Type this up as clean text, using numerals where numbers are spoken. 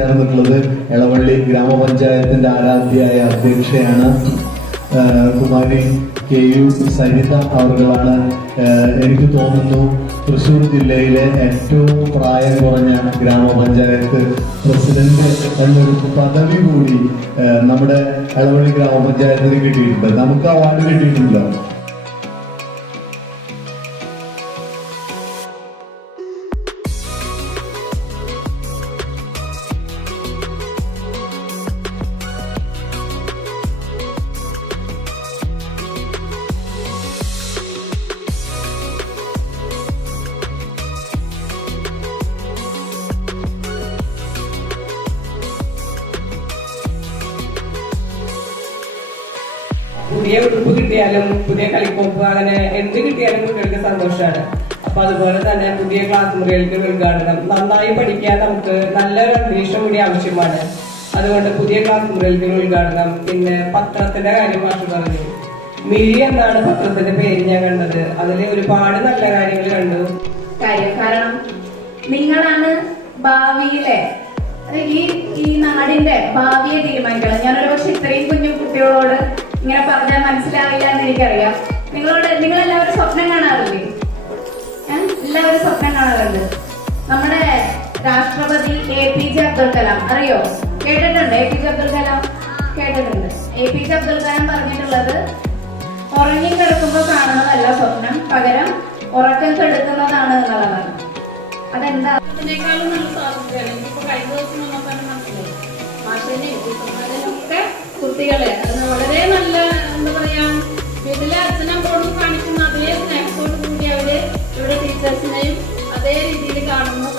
ചേർന്നിട്ടുള്ളത് എളവള്ളി ഗ്രാമപഞ്ചായത്തിന്റെ ആരാധ്യയായ അധ്യക്ഷയാണ് കുമാരി KU സരിത അവർകളാണ്. എനിക്ക് തോന്നുന്നു തൃശ്ശൂർ ജില്ലയിലെ ഏറ്റവും പ്രായം കുറഞ്ഞ ഗ്രാമപഞ്ചായത്ത് പ്രസിഡന്റ് എന്നൊരു പദവി കൂടി നമ്മുടെ എളവള്ളി ഗ്രാമപഞ്ചായത്തിന് കിട്ടിയിട്ടുണ്ട്. നമുക്ക് അവാർഡ് കിട്ടിയിട്ടില്ല. പുതിയ ഉടുപ്പ് കിട്ടിയാലും പുതിയ കളിക്കോപ്പ് അങ്ങനെ എന്ത് കിട്ടിയാലും കുട്ടികൾക്ക് സന്തോഷമാണ്. അപ്പൊ അതുപോലെ തന്നെ പുതിയ ക്ലാസ് മുറികൾക്ക് ഉദ്ഘാടനം, നന്നായി പഠിക്കാൻ നമുക്ക് നല്ലൊരു അന്തരീക്ഷം കൂടി ആവശ്യമാണ്. അതുകൊണ്ട് പുതിയ ക്ലാസ് മുറികൾക്ക് ഉദ്ഘാടനം. പിന്നെ പത്രത്തിന്റെ കാര്യം മാഷ് പറഞ്ഞു. മിഴി എന്നാണ് പത്രത്തിന്റെ പേര് ഞാൻ കണ്ടത്. അതിൽ ഒരുപാട് നല്ല കാര്യങ്ങൾ കണ്ടു. കാരണം നിങ്ങളാണ് ഭാവിയിലെ ഈ നാടിന്റെ ഭാവിയെ തീരുമാനിക്കണം. ഞാനൊരു പക്ഷെ ഇത്രയും കുഞ്ഞു കുട്ടികളോട് ഇങ്ങനെ പറഞ്ഞാൽ മനസ്സിലാവില്ല എന്ന് എനിക്കറിയാം. നിങ്ങളെല്ലാവരും സ്വപ്നം കാണാറില്ലേ? എല്ലാവരും സ്വപ്നം കാണാറുണ്ട്. നമ്മുടെ രാഷ്ട്രപതി APJ അബ്ദുൽ കലാം അറിയോ? കേട്ടിട്ടുണ്ട്? APJ അബ്ദുൽ കലാം കേട്ടിട്ടുണ്ട്. APJ അബ്ദുൽ കലാം പറഞ്ഞിട്ടുള്ളത് ഉറങ്ങിക്കിടക്കുമ്പോൾ കാണുന്നതല്ല സ്വപ്നം, പകരം ഉറക്കം കെടുക്കുന്നതാണ് എന്നുള്ളതാണ്. അതെന്താ? അതിനേക്കാളും നല്ല സാധ്യതയാണ്. എനിക്കിപ്പോ കഴിഞ്ഞ ദിവസം വന്നപ്പോൾ മനസ്സിലായി. മാഷിനെയൊക്കെ കുട്ടികളെ വളരെ നല്ല എന്താ പറയാ, വീട്ടിലെ അച്ഛനമ്മോടും കാണിക്കുന്ന അതേ സ്നേഹത്തോടു കൂടി അവര് ഇവിടെ ടീച്ചേഴ്സിനെയും അതേ രീതിയിൽ കാണുന്നു.